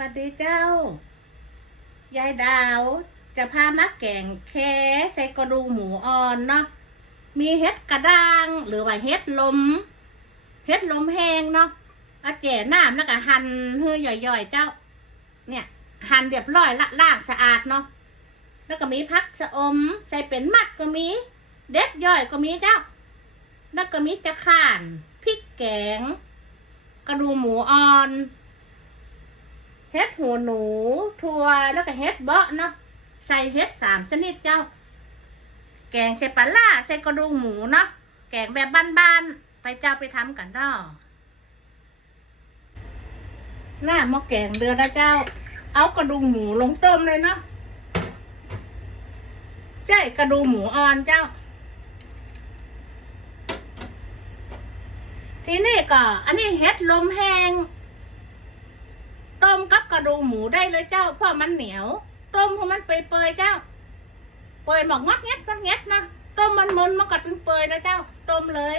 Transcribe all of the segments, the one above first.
สวัสดีเจ้า ยายดาว จะพามาแกงแค่ใส่กระดูกหมูอ่อนเนาะ มีเห็ดกระด้าง หรือว่าเห็ดลม เห็ดลมแห้งเนาะอาแจ่น้ำแล้วก็หั่นเฮือย่อยๆเจ้า เนี่ย หั่นเรียบร้อยละล่างสะอาดเนาะ แล้วก็มีพักสะอม ใส่เป็นมัดก็มี เด็ดย่อยก็มีเจ้า แล้วก็มีจะข่านพริกแกง กระดูกหมูอ่อน เฮ็ดหัวหนูถั่วแล้วก็เฮ็ดเบาะเนาะใส่เฮ็ดสามชนิดเจ้า แกงใส่ปลาล่าใส่กระดูกหมูเนาะแกงแบบบ้านๆไปเจ้าไปทำกันเนาะหน้าหม้อแกงเดือนะเจ้า เอากระดูกหมูลงต้มเลยเนาะใช่กระดูกหมูอ่อนเจ้า ทีนี้ก็ อันนี้เฮ็ดลมแห้ง ต้มกับกระดูกหมูได้เลยเจ้าเพราะมันเหนียว ต้มเพราะมันเปื่อยๆเจ้า เปื่อยหมอกงัดเงี้ยงัดเงี้ยนะต้มมันมนมันกัดเป็นเปื่อยแล้วเจ้า ต้มเลย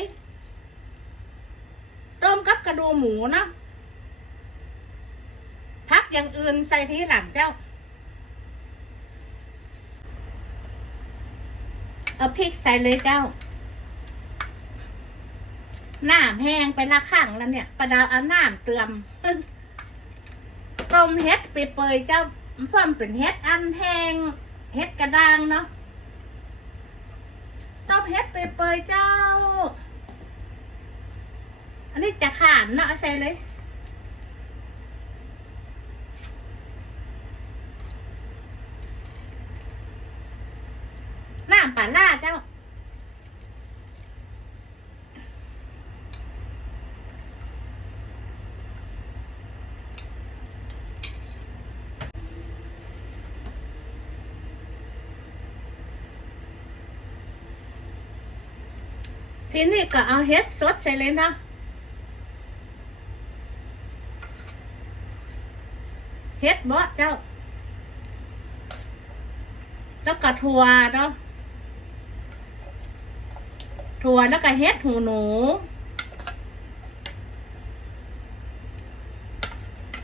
ต้มกับกระดูกหมูนะพักอย่างอื่นใส่ทีหลังเจ้าเอาพริกใส่เลยเจ้าน้ำแห้งไปละข้างแล้วเนี่ย ประดาวเอาน้ำเติมตึ้ง ต้มเฮ็ดไปเปยเจ้าเพิ่มเป็นเฮ็ดอันแห้งเฮ็ดกระด้างเนาะต้มเฮ็ดไปเปยเจ้า อันนี้จะขานเนาะใส่เลยน้ำปลาล่าเจ้า ทีนี้ก็เอาเฮ็ดสดใส่เลยนะเฮ็ดบ่เจ้าแล้วก็ถั่วเนาะถั่วแล้วก็เฮ็ดหูหนู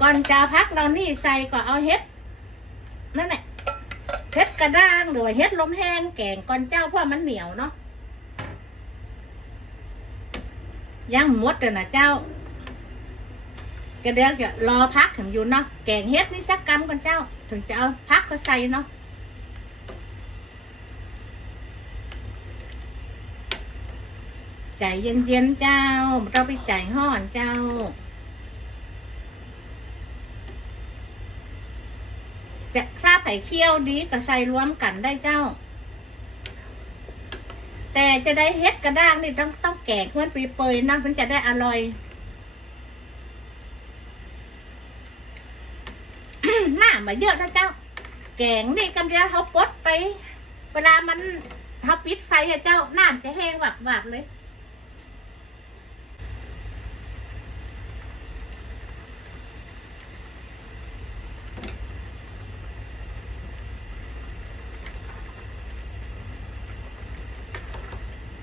ก่อนจะพักเรานี่ใส่ก็เอาเฮ็ดนั่นแหละเฮ็ดกระด้างหรือว่าเฮ็ดลมแห้งแกงก่อนเจ้าเพราะมันเหนียวเนาะ ย่างหมดเลยนะเจ้าก็เดี๋ยวจะรอพักถึงอยู่เนาะแกงเฮ็ดนี่สักกำกันเจ้า ถึงจะเอาพักก็ใส่เนาะใจเย็นๆเจ้าไม่ต้องไปใจห้อนเจ้าจะคราบไผ่เคี่ยวดีก็ใส่รวมกันได้เจ้า แต่จะได้เฮ็ดกระด้างนี่ต้องต้องแก่เพื่อนเปยๆนะมันจะได้อร่อย หน้ามาเยอะนะเจ้า แกงนี่กำเดียวเขาปดไป เวลามันเขาปิดไฟอะเจ้าน้ำจะแห้งหวับๆเลย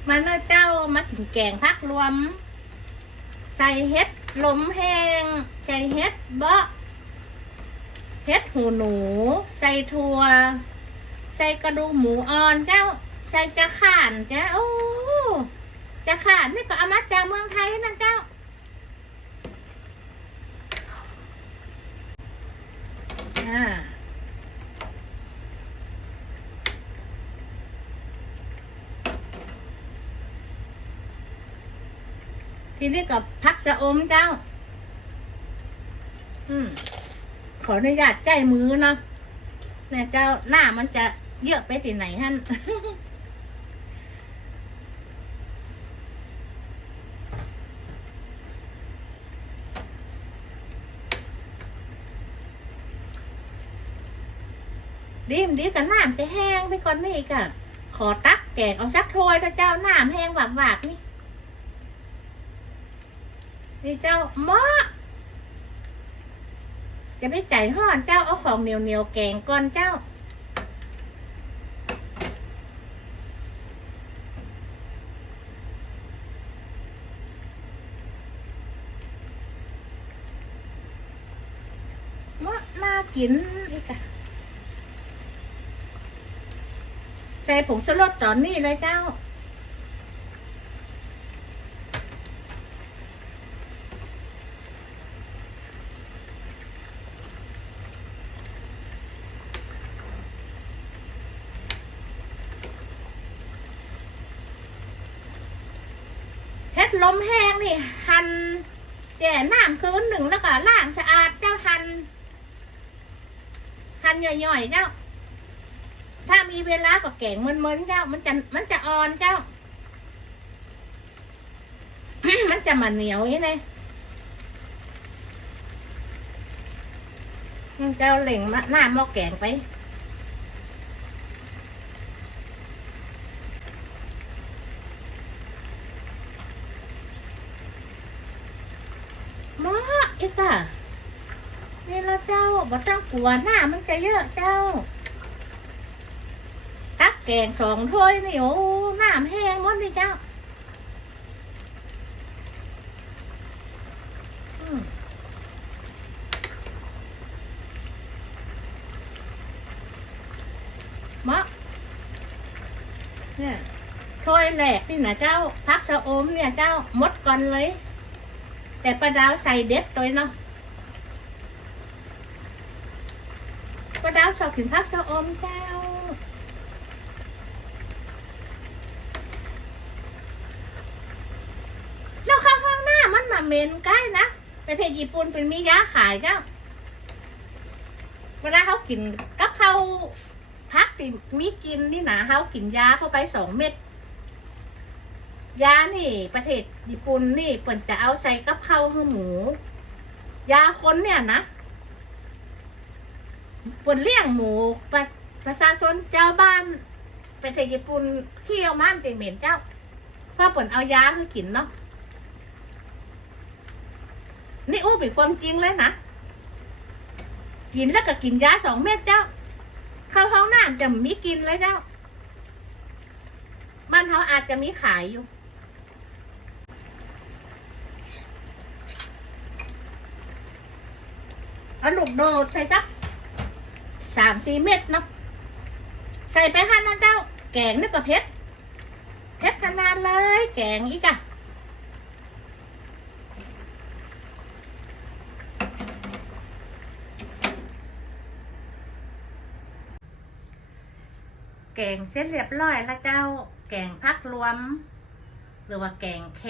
มาเนเจ้ามาถึงแกงพักรวม ใส่เห็ดลมแห้ง ใส่เห็ดเบาะเห็ดหูหนู ใส่ถั่ว ใส่กระดูหมูอ่อนเจ้า ใส่จะข่านเจ้าโอ้จะข่านนี่ก็เอามาจากเมืองไทยนะเจ้าอ่า ทีนี้ก็พักสะอมเจ้า อืม ขออนุญาตใจมือเนาะเนี่ยเจ้าหน้ามันจะเยอะไปที่ไหนฮั่นดีมดีกับน้ำจะแห้งไปก่อนนี่กะขอตักแกงเอาสักถ้วยถ้าเจ้าน้ำแห้งหวากๆนี่ นี่เจ้าหม้อจะไม่ใจห่อนเจ้าเอาของเหนียวเหนียวแกงก่อนเจ้าว่าน่ากินอีกอะใส่ผงชูรสตอนนี้เลยเจ้า ลมแห้งนี่ หั่นแจ่น้ำคืนหนึ่งแล้วก็ล้างสะอาดเจ้าหั่นหั่นย่อยๆเจ้า ถ้ามีเวลาก็แกงมันๆเจ้า มันจะมันจะอ่อนเจ้า มันจะมาเหนียวนี่เลยเจ้าเหล่งมาหน้าหม้อแกงไป หม ออีกอะนี่ละเจ้าบ่ต้องกลัวหน้ามันจะเยอะเจ้า ตักแกงสองถ้วยนี่โอ้น้ำแห้งหมดนี่เจ้ามหมอเนี่ยถ้วยแหลกนี่นะเจ้าพักสะอมเนี่ยเจ้า มดก่อนเลย แต่ปลาดาวใส่เด็ดตัวเนาะปลาดาวชอบกินผักสะอมเจ้า แล้วข้างห้องหน้ามันมาเมนใกล้นะประเทศญี่ปุ่นเป็นมียาขายเจ้าเวลาเขากินกับเขาพักที่มีกินนี่นะเขากินยาเข้าไปสองเม็ด ยานี่ ประเทศญี่ปุ่นนี่เปิ่นจะเอาใส่กับข้าวให้หมู ยาคนเนี่ยนะเปิ่นเลี้ยงหมูประประชาชนเจ้าบ้านประเทศญี่ปุ่นเที่ยวมานเจงเหม็นเจ้าเพราะเปิ่นเอายาให้กินเนาะนี่อู้เป็นความจริงเลยนะกินแล้วก็กินยาสองเม็ดเจ้า เข้าห้องน้ำจะมีกินเลยเจ้า บ้านเขาอาจจะมีขายอยู่ เอาลูกโดดใส่สักสามสี่เม็ดเนาะใส่ไปหั่นเจ้า แกงนี่ก็เผ็ดเผ็ดขนาดเลย แกงอีกอะแกงเสร็จเรียบร้อยแล้วเจ้า แกงพักรวม หรือว่าแกงแค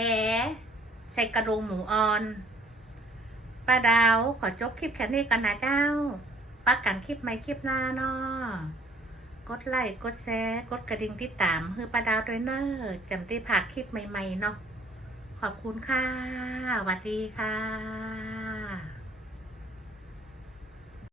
ใส่กระดูกหมูอ่อน ป้าดาว ขอจบคลิปแค่นี้กันนะเจ้าปักกันคลิปใหม่คลิปหน้าเนาะกดไลค์กดแชร์กดกระดิ่งติดตามคือป้าดาวด้วยเนอะจำได้ผ่านคลิปใหม่ ๆ เนาะขอบคุณค่ะสวัสดีค่ะ